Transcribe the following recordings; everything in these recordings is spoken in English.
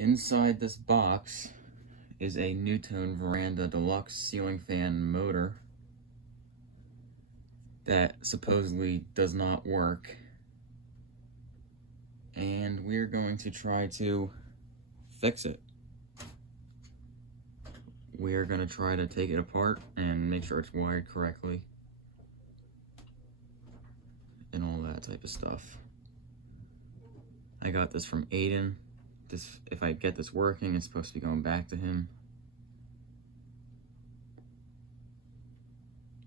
Inside this box is a NuTone Verandah Deluxe ceiling fan motor that supposedly does not work. And we're going to try to fix it. We're going to try to take it apart and make sure it's wired correctly. And all that type of stuff. I got this from Aden. If I get this working, it's supposed to be going back to him.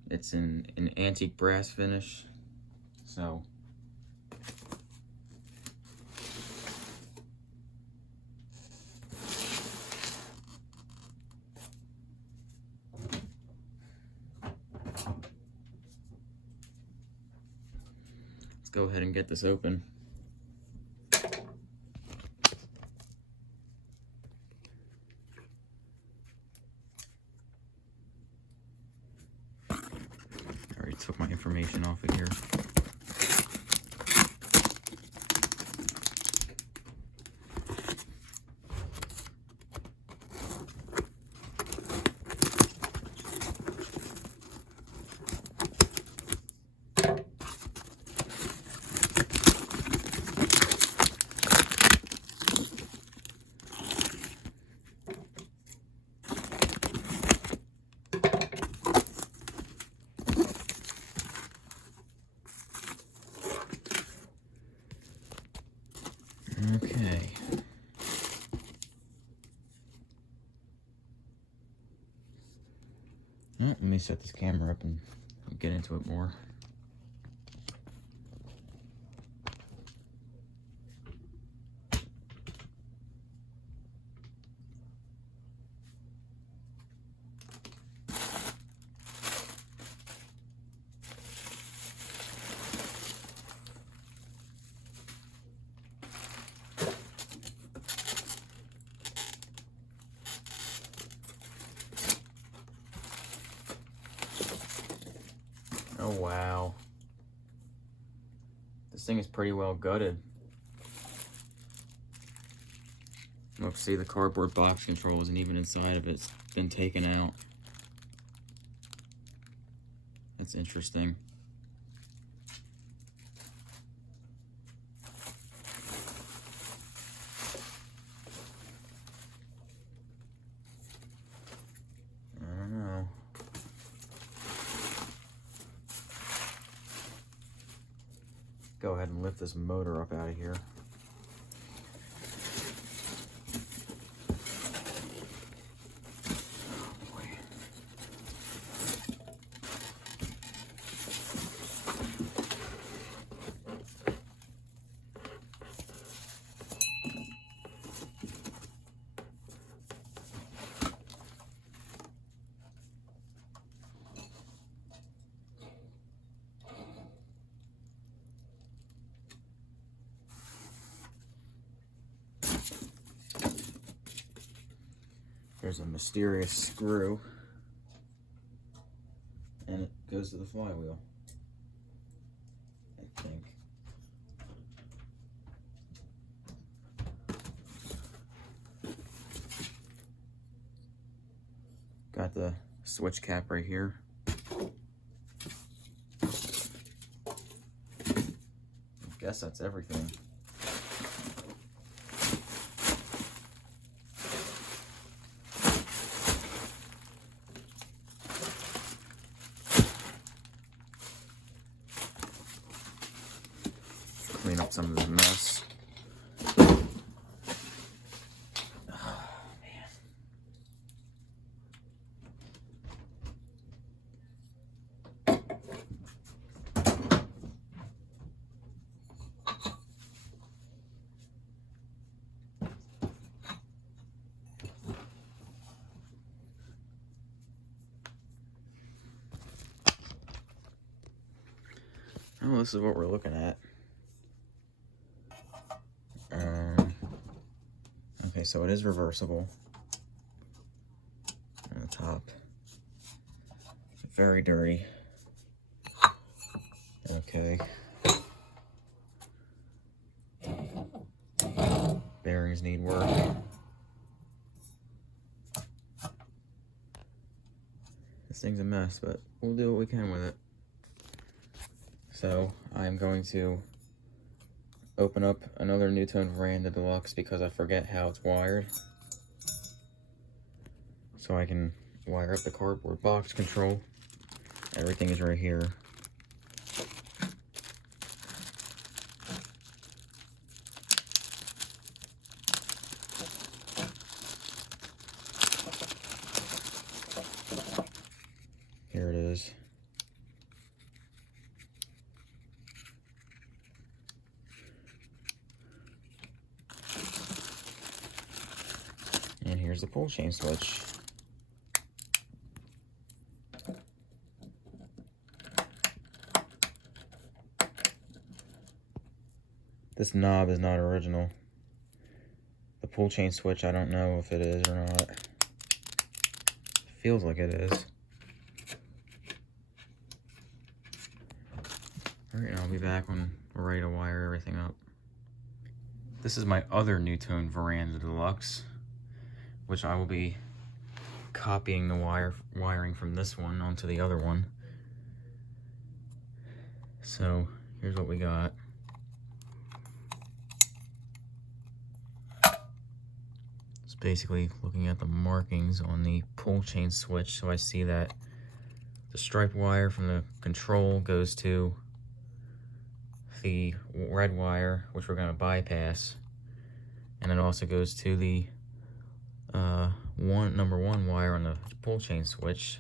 It's in an antique brass finish, so let's go ahead and get this open. I already took my information off of here. Okay. Well, let me set this camera up and get into it more. Oh wow, this thing is pretty well gutted. Look, see, the cardboard box control isn't even inside of it. It's been taken out. That's interesting. I don't know. Go ahead and lift this motor up out of here. Oh boy. There's a mysterious screw, and it goes to the flywheel, I think. Got the switch cap right here. I guess that's everything. Clean up some of this mess. Oh, man. Oh, this is what we're looking at. Okay, so it is reversible on the top. Very dirty. Okay. Bearings need work. thing's a mess, but we'll do what we can with it. So I'm going to open up another NuTone Verandah Deluxe because I forget how it's wired. So I can wire up the cardboard box control. Everything is right here. Here it is. And here's the pull chain switch. This knob is not original. The pull chain switch, I don't know if it is or not. It feels like it is. Alright, I'll be back when we're ready to wire everything up. This is my other NuTone Verandah Deluxe, which I will be copying the wiring from this one onto the other one. So here's what we got. It's basically looking at the markings on the pull chain switch, so I see that the striped wire from the control goes to the red wire, which we're going to bypass, and it also goes to the number one wire on the pull chain switch,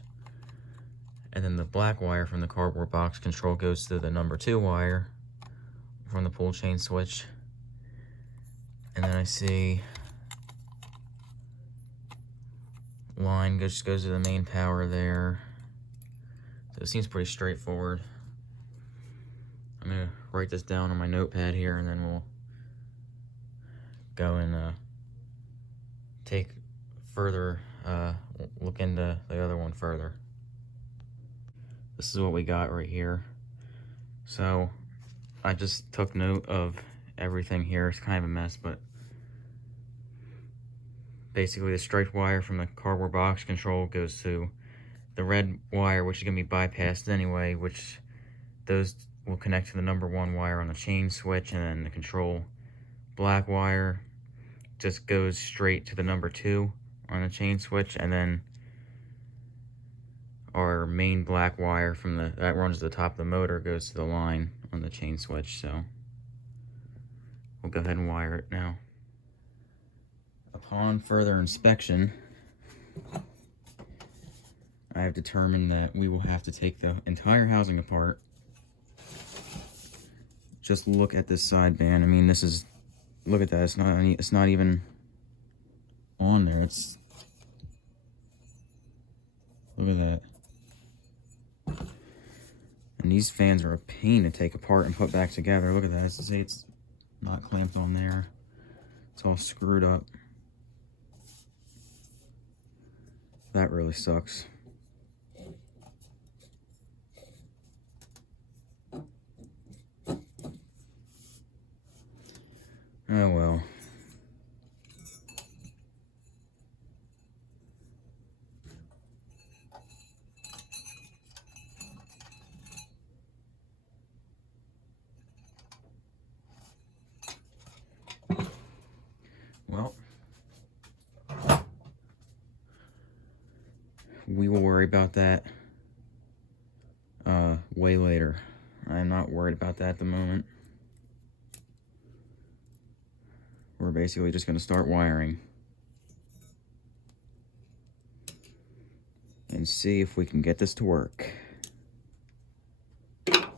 and then the black wire from the cardboard box control goes to the number 2 wire from the pull chain switch. And then I see line just goes to the main power there. So it seems pretty straightforward. I'm gonna write this down on my notepad here, and then we'll go and take further look into the other one further. This is what we got right here. So I just took note of everything here. It's kind of a mess, but basically the striped wire from the cardboard box control goes to the red wire, which is going to be bypassed anyway, which those will connect to the number 1 wire on the chain switch, and then the control black wire just goes straight to the number 2 on the chain switch, and then our main black wire from that runs to the top of the motor goes to the line on the chain switch. So we'll go ahead and wire it now. Upon further inspection, I have determined that we will have to take the entire housing apart. Just look at this sideband. I mean, this is, look at that. It's not even on there. Look at that. And these fans are a pain to take apart and put back together. Look at that. It's not clamped on there. It's all screwed up. That really sucks. Oh well. Well, we will worry about that way later. I'm not worried about that at the moment. We're basically just going to start wiring and see if we can get this to work. Now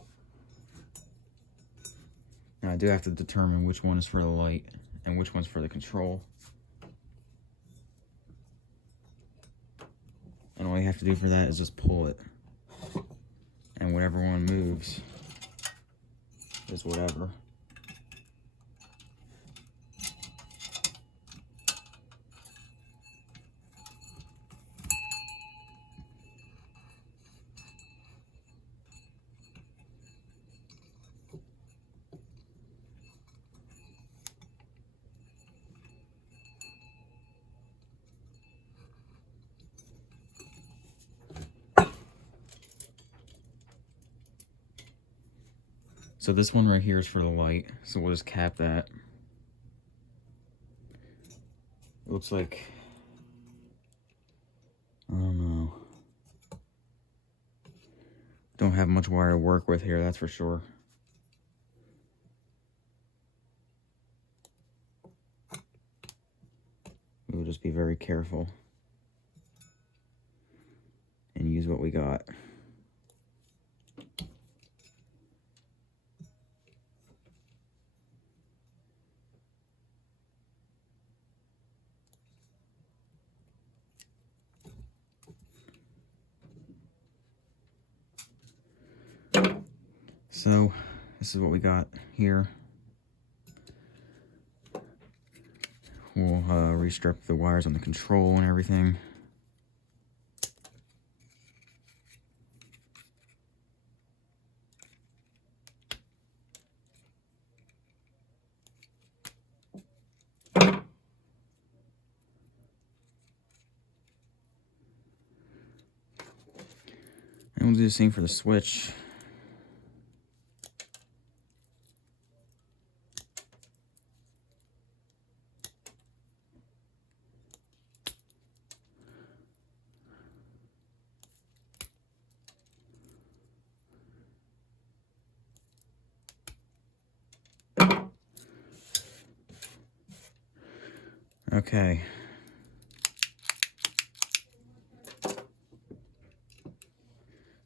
I do have to determine which one is for the light and which one's for the control. And all you have to do for that is just pull it. And whatever one moves is whatever. So this one right here is for the light, so we'll just cap that. It looks like, I don't know. Don't have much wire to work with here, that's for sure. We'll just be very careful and use what we got. So this is what we got here. We'll restrip the wires on the control and everything. And we'll do the same for the switch. Okay.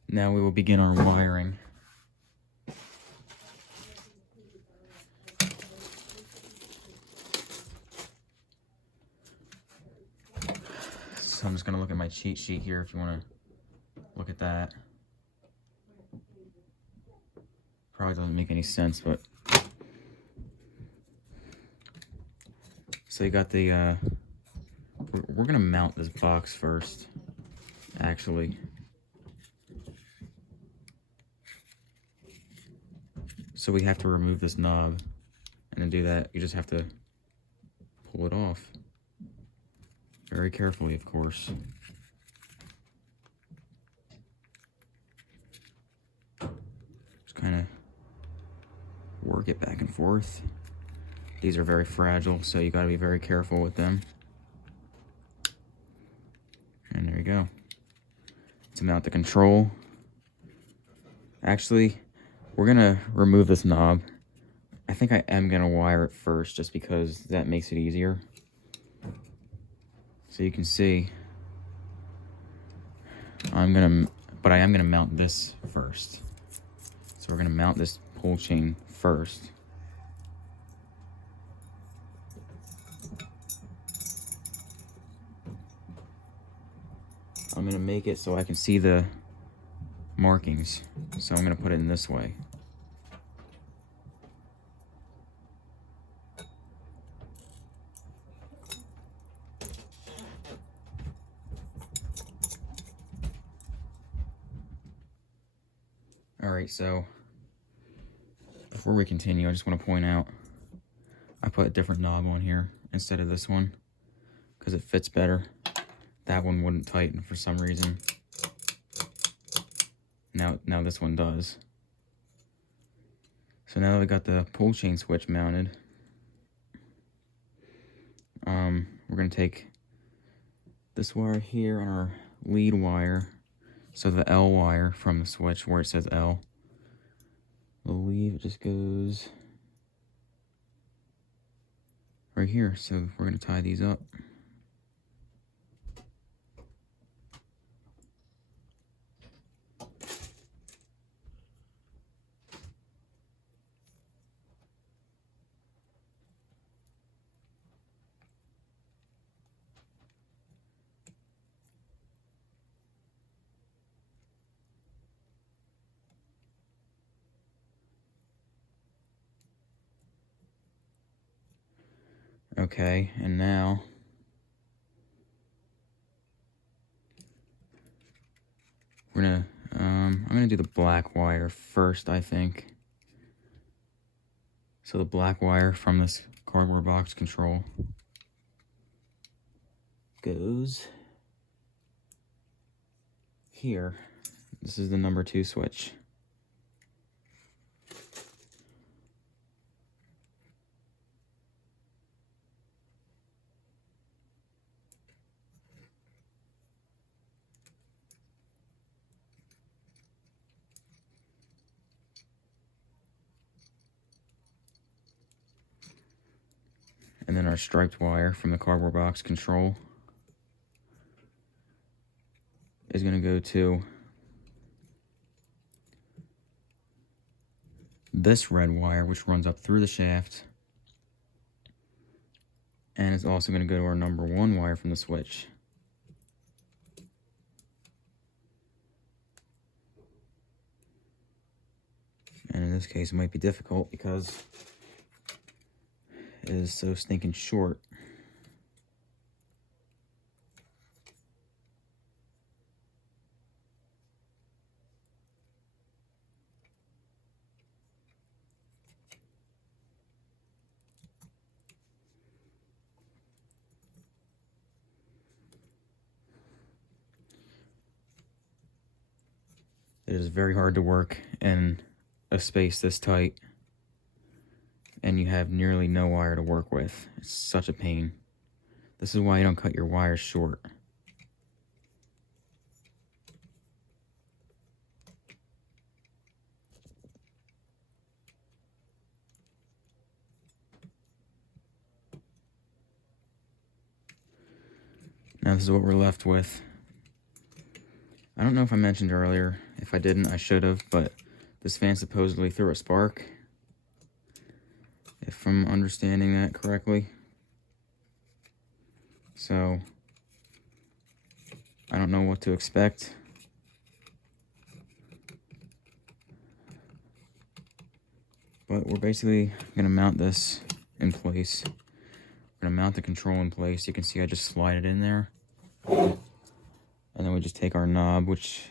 Now we will begin our wiring. So I'm just going to look at my cheat sheet here if you want to look at that. Probably doesn't make any sense, but... So you got the, we're going to mount this box first, actually. So we have to remove this knob, and to do that, you just have to pull it off. Very carefully, of course. Just kind of work it back and forth. These are very fragile, so you got to be very careful with them. And there you go. To mount the control. Actually, we're going to remove this knob. I think I am going to wire it first, just because that makes it easier. So you can see, I am going to mount this first. So we're going to mount this pull chain first. I'm going to make it so I can see the markings. So I'm going to put it in this way. Alright, so before we continue, I just want to point out I put a different knob on here instead of this one because it fits better. That one wouldn't tighten for some reason. Now this one does. So now that we got the pull chain switch mounted, we're going to take this wire here on our lead wire, so the L wire from the switch where it says L. I believe it just goes right here, so we're going to tie these up. Okay, and now I'm gonna do the black wire first, I think. So the black wire from this cardboard box control goes here. This is the number 2 switch. And then our striped wire from the cardboard box control is going to go to this red wire, which runs up through the shaft. And it's also going to go to our number 1 wire from the switch. And in this case, it might be difficult because it is so stinking short. It is very hard to work in a space this tight, and you have nearly no wire to work with. It's such a pain. This is why you don't cut your wires short. Now this is what we're left with. I don't know if I mentioned earlier. If I didn't, I should have, but this fan supposedly threw a spark, if I'm understanding that correctly. So, I don't know what to expect. But we're basically going to mount this in place. We're going to mount the control in place. You can see I just slide it in there. And then we just take our knob, which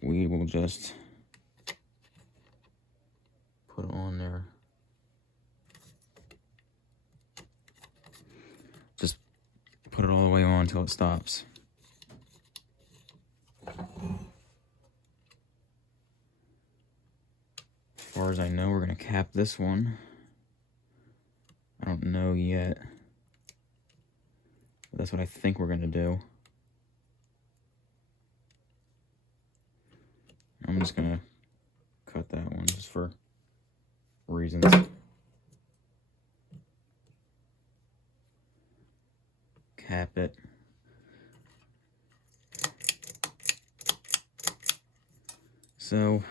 we will just put on there. Just put it all the way on until it stops. As far as I know, we're going to cap this one. I don't know yet. But that's what I think we're going to do. I'm just going to cut that one just for reasons. Cap it. So,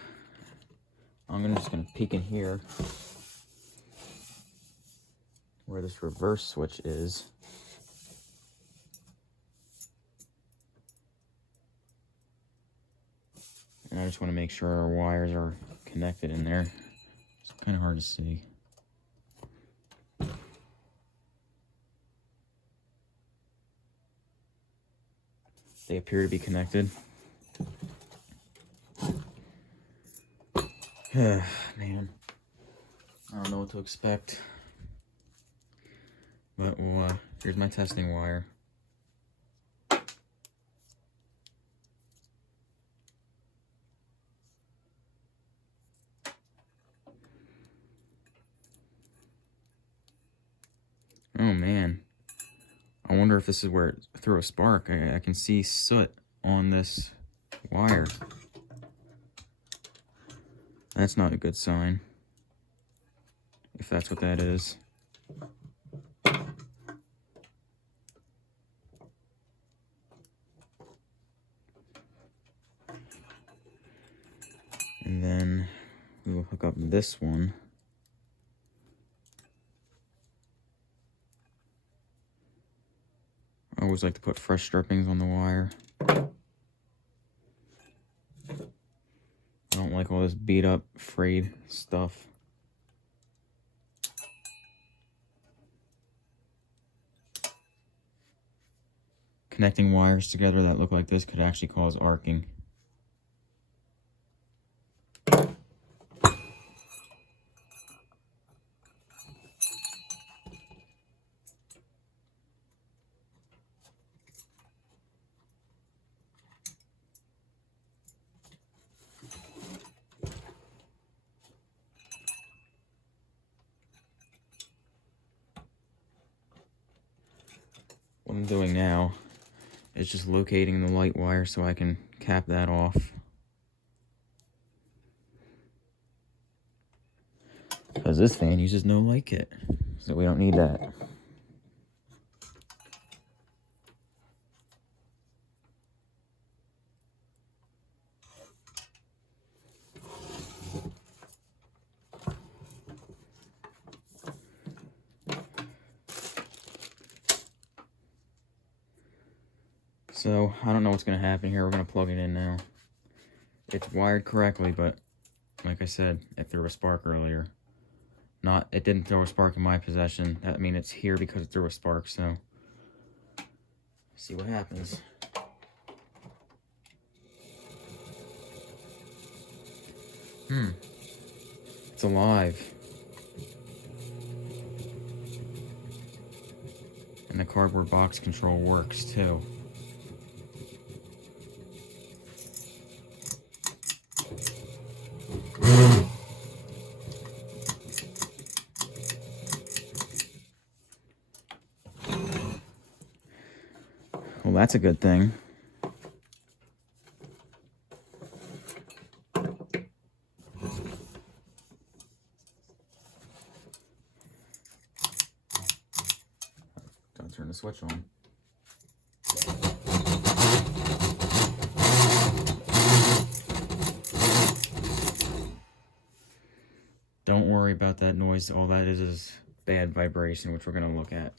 I'm just going to peek in here where this reverse switch is. And I just want to make sure our wires are connected in there. It's kind of hard to see. They appear to be connected. Man, I don't know what to expect. But here's my testing wire. Oh man, I wonder if this is where it threw a spark. I can see soot on this wire. That's not a good sign, if that's what that is. And then we will hook up this one. I always like to put fresh strippings on the wire. I don't like all this beat up, frayed stuff. Connecting wires together that look like this could actually cause arcing. What I'm doing now is just locating the light wire so I can cap that off. Because this fan uses no light kit, so we don't need that. So, I don't know what's going to happen here. We're going to plug it in now. It's wired correctly, but like I said, it threw a spark earlier. It didn't throw a spark in my possession. That means it's here because it threw a spark, so see what happens. It's alive. And the cardboard box control works too. Well, that's a good thing. Don't turn the switch on. Don't worry about that noise. All that is bad vibration, which we're going to look at.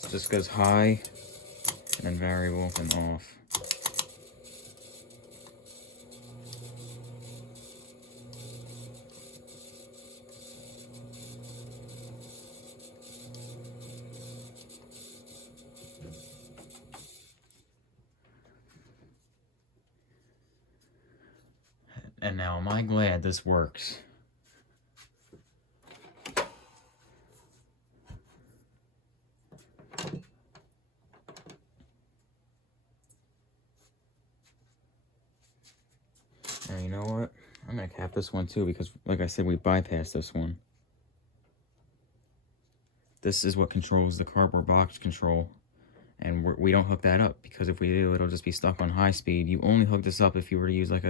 It just goes high and then variable and off. And now, am I glad this works? And you know what? I'm going to cap this one too because, like I said, we bypassed this one. This is what controls the cardboard box control. And we don't hook that up because if we do, it'll just be stuck on high speed. You only hook this up if you were to use like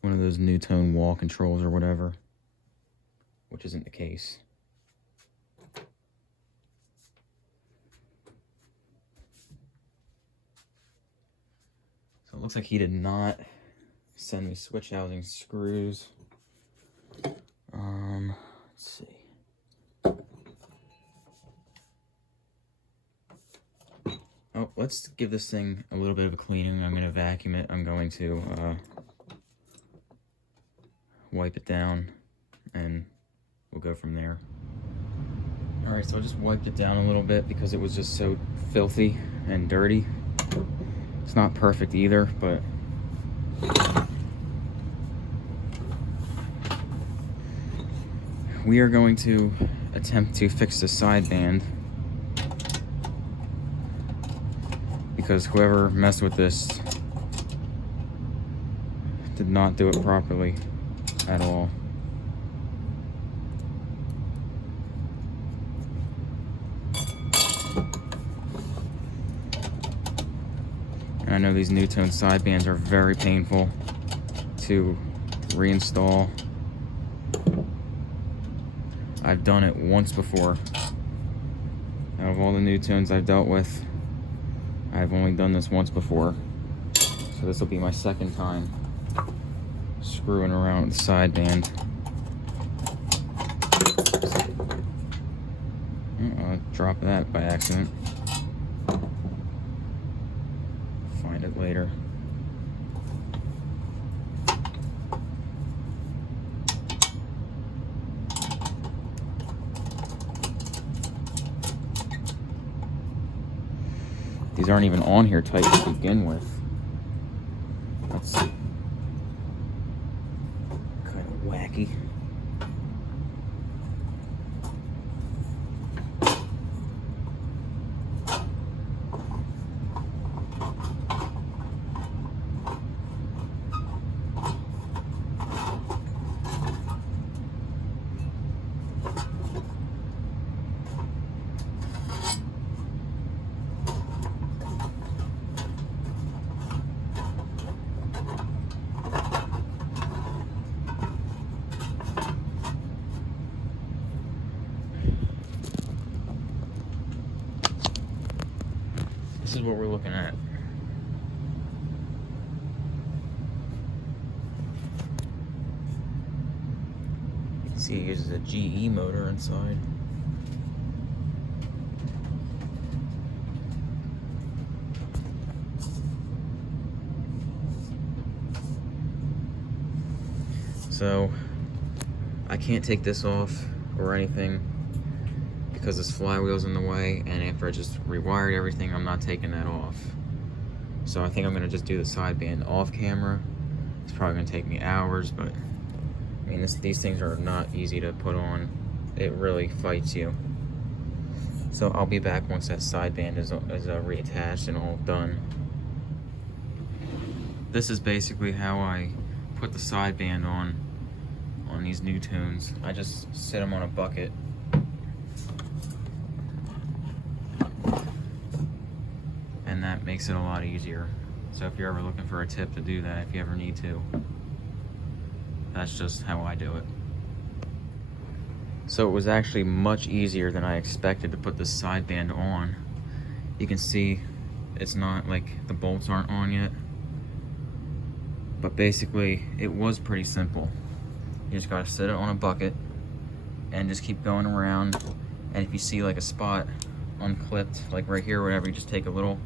one of those NuTone wall controls or whatever, which isn't the case. So it looks like he did not send me switch housing screws. Let's see. Oh, let's give this thing a little bit of a cleaning. I'm going to vacuum it. I'm going to wipe it down, and we'll go from there. Alright, so I just wiped it down a little bit because it was just so filthy and dirty. It's not perfect either, but we are going to attempt to fix the sideband because whoever messed with this did not do it properly at all. And I know these NuTone sidebands are very painful to reinstall. I've done it once before. Out of all the NuTones I've dealt with, I've only done this once before. So this will be my second time screwing around with the sideband. I dropped that by accident. Find it later. These aren't even on here tight to begin with. That's kind of wacky. This is what we're looking at. see it uses a GE motor inside. So I can't take this off or anything because this flywheel's in the way, and after I just rewired everything, I'm not taking that off. So I think I'm gonna just do the sideband off camera. It's probably gonna take me hours, but I mean, these things are not easy to put on. It really fights you. So I'll be back once that sideband is reattached and all done. This is basically how I put the sideband on these NuTones. I just sit them on a bucket. And that makes it a lot easier. So if you're ever looking for a tip to do that, if you ever need to, that's just how I do it. So it was actually much easier than I expected to put this sideband on. You can see it's not like the bolts aren't on yet. But basically, it was pretty simple. You just gotta sit it on a bucket and just keep going around. And if you see like a spot unclipped, like right here or whatever, you just take a little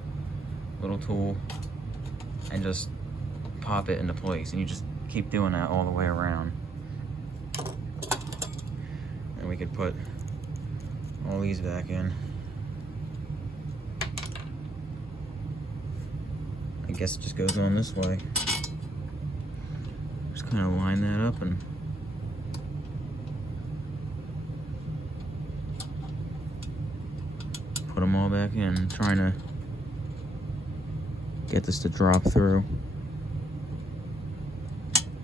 tool and just pop it into place. And you just keep doing that all the way around. And we could put all these back in. I guess it just goes on this way. Just kind of line that up and put them all back in, trying to get this to drop through.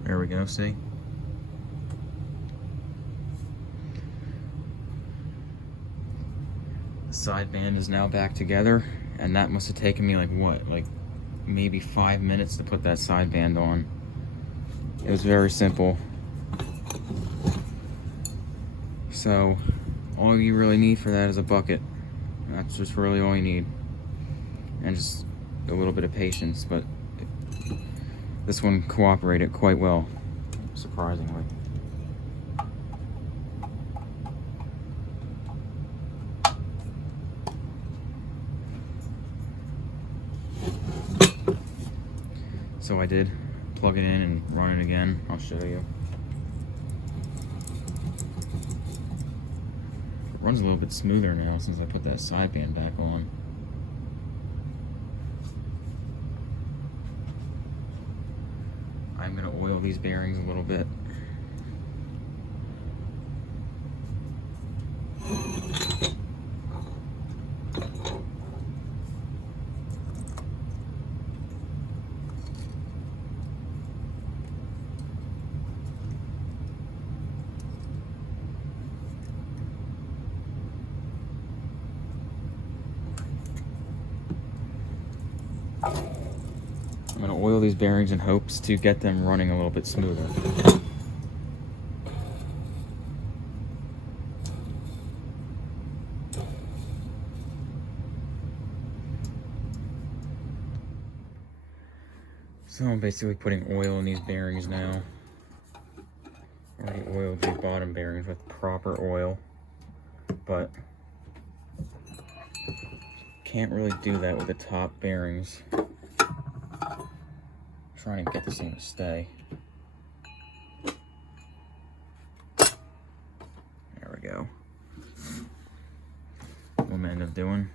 There we go, see? The sideband is now back together, and that must have taken me like what? Like maybe 5 minutes to put that sideband on. It was very simple. So all you really need for that is a bucket. That's just really all you need. And just a little bit of patience, but this one cooperated quite well, surprisingly. So I did plug it in and run it again. I'll show you. It runs a little bit smoother now since I put that sideband back on. I'm going to oil these bearings a little bit. I'm going to oil these bearings in hopes to get them running a little bit smoother. So I'm basically putting oil in these bearings now. Already oiled the bottom bearings with proper oil, but can't really do that with the top bearings. Trying to get this thing to stay. There we go. What I'm gonna end up doing,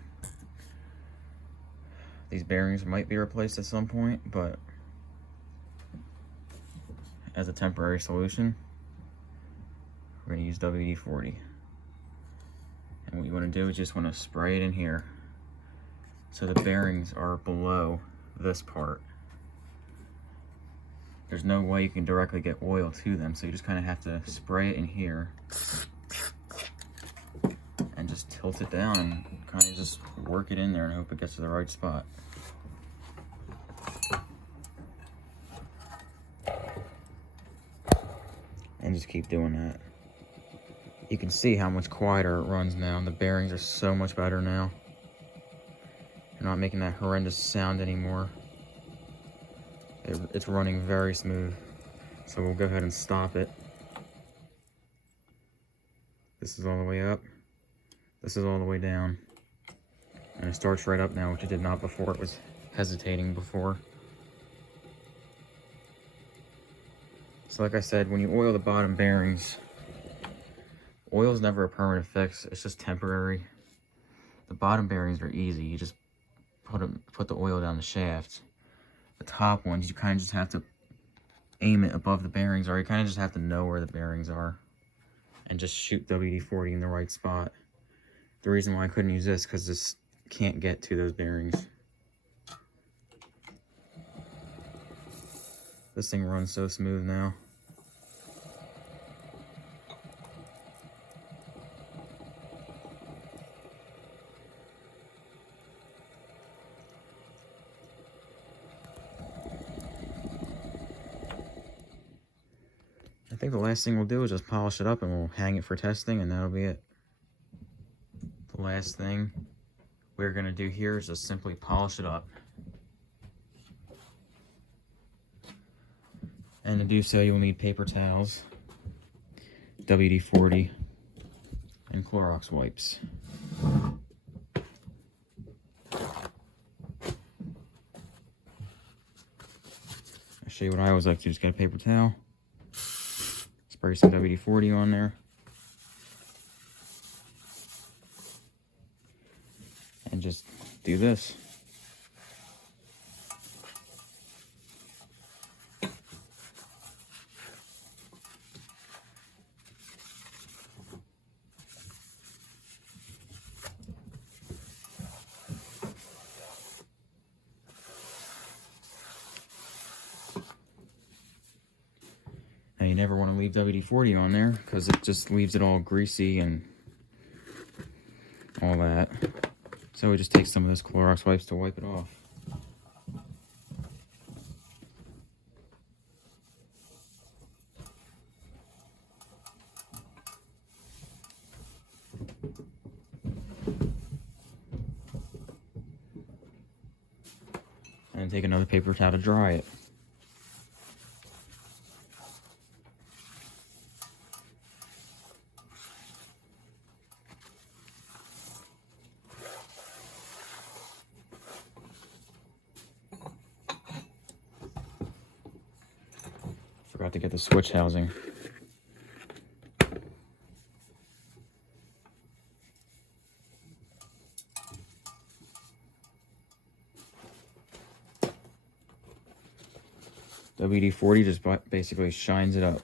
these bearings might be replaced at some point, but as a temporary solution, we're gonna use WD-40. And what you wanna do is just wanna spray it in here so the bearings are below this part. There's no way you can directly get oil to them, so you just kind of have to spray it in here and just tilt it down and kind of just work it in there and hope it gets to the right spot. And just keep doing that. You can see how much quieter it runs now. The bearings are so much better now. You're not making that horrendous sound anymore. It's running very smooth. So we'll go ahead and stop it. This is all the way up. This is all the way down. And it starts right up now, which it did not before. It was hesitating before. So like I said, when you oil the bottom bearings, oil is never a permanent fix. It's just temporary. The bottom bearings are easy. You just put the oil down the shaft. The top ones, you kind of just have to aim it above the bearings, or you kind of just have to know where the bearings are and just shoot WD-40 in the right spot. The reason why I couldn't use this, because this can't get to those bearings. This thing runs so smooth now. I think the last thing we'll do is just polish it up and we'll hang it for testing, and that'll be it. The last thing we're going to do here is just simply polish it up. And to do so, you'll need paper towels, WD-40, and Clorox wipes. I'll show you what I always like to do. Just get a paper towel, spray some WD-40 on there, and just do this. Now you never want to leave WD-40 on there because it just leaves it all greasy and all that. So we just take some of those Clorox wipes to wipe it off. And take another paper towel to dry it. Forgot to get the switch housing. WD-40 just basically shines it up.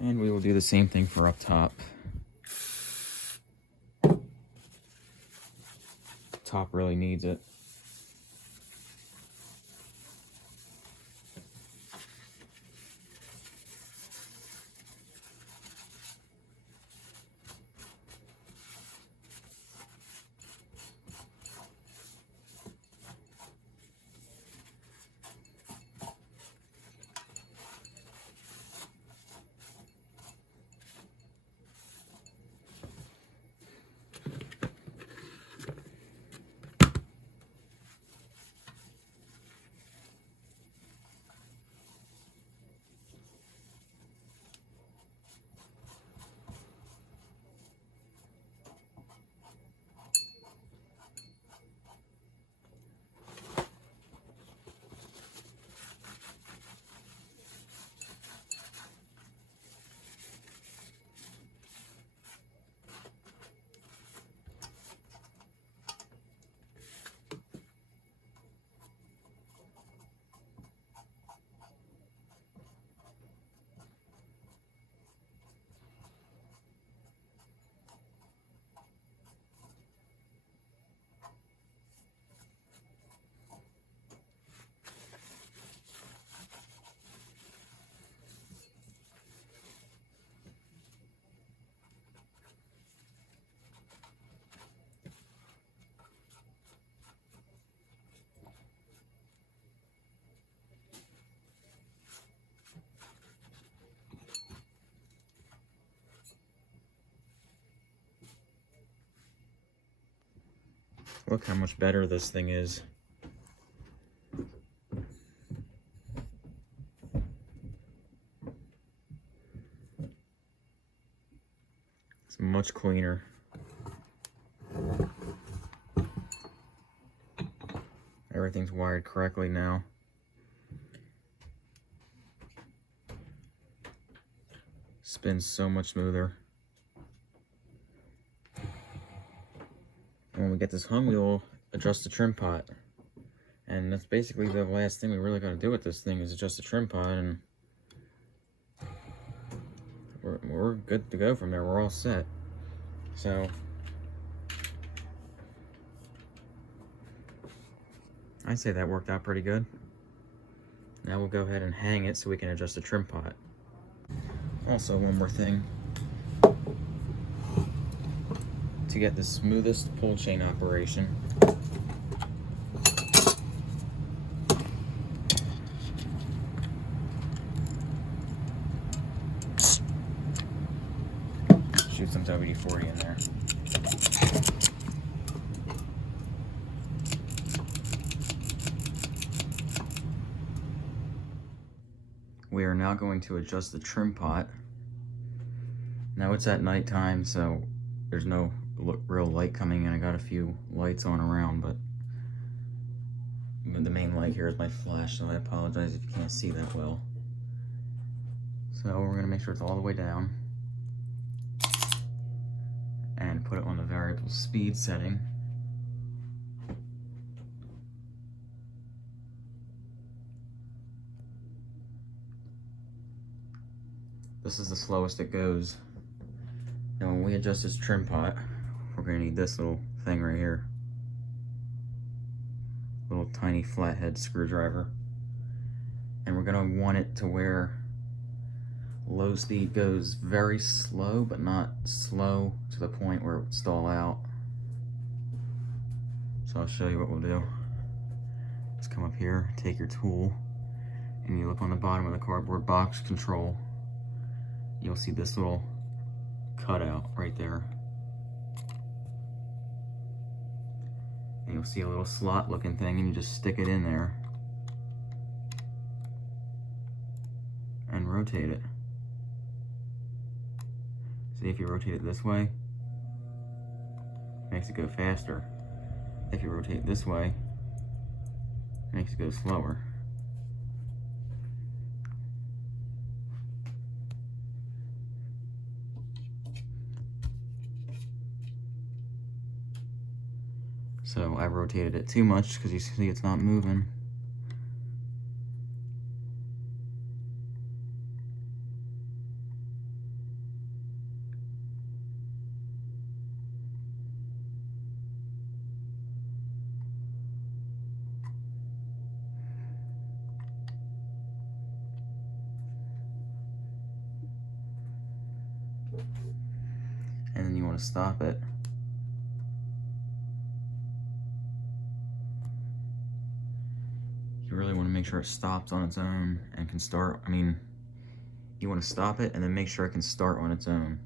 And we will do the same thing for up top. Top really needs it. Look how much better this thing is. It's much cleaner. Everything's wired correctly now. Spins so much smoother. And when we get this hung, we'll adjust the trim pot. And that's basically the last thing we really got to do with this thing, is adjust the trim pot, and we're good to go from there. We're all set. So I'd say that worked out pretty good. Now we'll go ahead and hang it so we can adjust the trim pot. Also, one more thing. To get the smoothest pull chain operation, shoot some WD-40 in there. We are now going to adjust the trim pot. Now it's at nighttime, so there's no real light coming in. I got a few lights on around, but the main light here is my flash, so I apologize if you can't see that well. So we're gonna make sure it's all the way down and put it on the variable speed setting. This is the slowest it goes. Now when we adjust this trim pot, we're gonna need this little thing right here. Little tiny flathead screwdriver. And we're gonna want it to where low speed goes very slow, but not slow to the point where it would stall out. So I'll show you what we'll do. Just come up here, take your tool, and you look on the bottom of the cardboard box control. You'll see this little cutout right there. And you'll see a little slot looking thing, and you just stick it in there and rotate it. See, if you rotate it this way, it makes it go faster. If you rotate it this way, it makes it go slower. So I rotated it too much because you see it's not moving. And then you want to stop it. You really want to make sure it stops on its own and can start. I mean, you want to stop it and then make sure it can start on its own.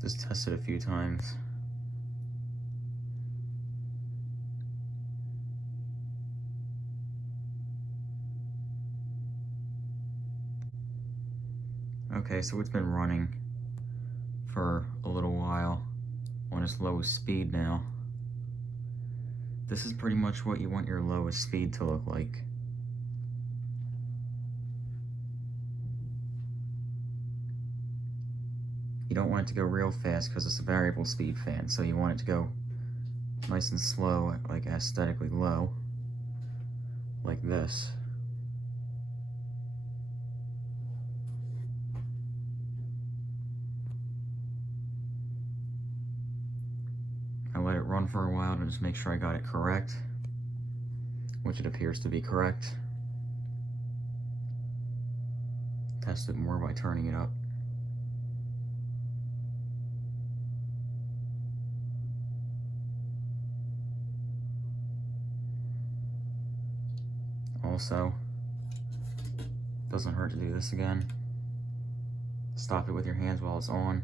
Just test it a few times. Okay, so it's been running for a little while on its lowest speed now. This is pretty much what you want your lowest speed to look like. You don't want it to go real fast because it's a variable speed fan, so you want it to go nice and slow, like aesthetically low, like this. I let it run for a while to just make sure I got it correct, which it appears to be correct. test it more by turning it up. Also, doesn't hurt to do this again. Stop it with your hands while it's on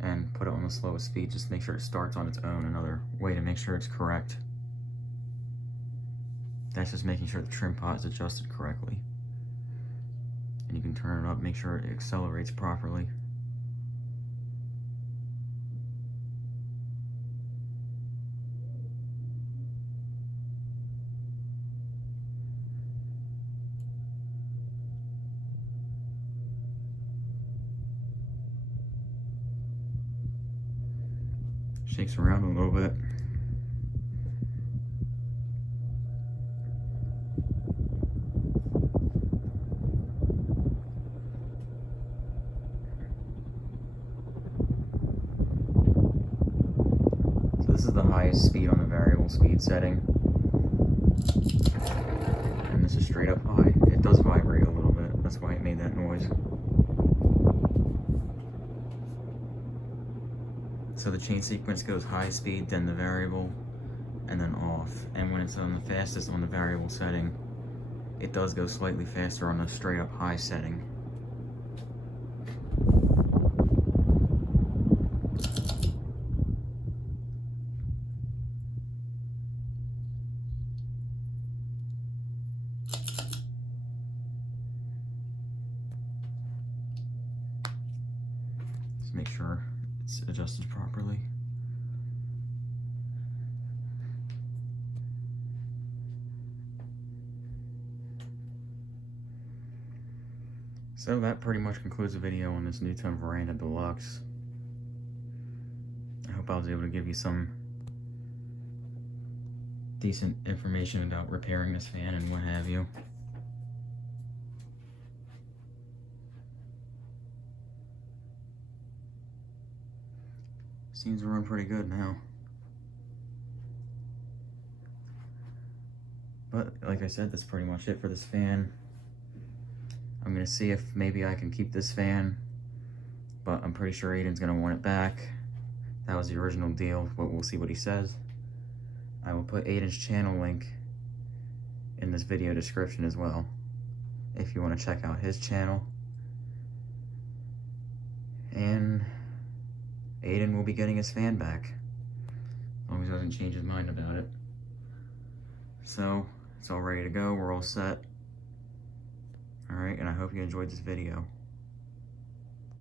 and put it on the slowest speed. Just make sure it starts on its own. Another way to make sure it's correct. That's just making sure the trim pot is adjusted correctly. And you can turn it up, make sure it accelerates properly. Shakes around a little bit. So this is the highest speed on the variable speed setting. And this is straight up high. It does vibrate a little bit. That's why it made that noise. So the chain sequence goes high speed, then the variable, and then off. And when it's on the fastest on the variable setting, it does go slightly faster on the straight up high setting. Just make sure it's adjusted properly. So that pretty much concludes the video on this NuTone Verandah Deluxe. I hope I was able to give you some decent information about repairing this fan and what have you. Seems to run pretty good now. But like I said, that's pretty much it for this fan. I'm gonna see if maybe I can keep this fan, but I'm pretty sure Aden's gonna want it back. That was the original deal, but we'll see what he says. I will put Aden's channel link in this video description as well, if you want to check out his channel. And Aden will be getting his fan back, as long as he doesn't change his mind about it. So, it's all ready to go, we're all set. Alright, and I hope you enjoyed this video.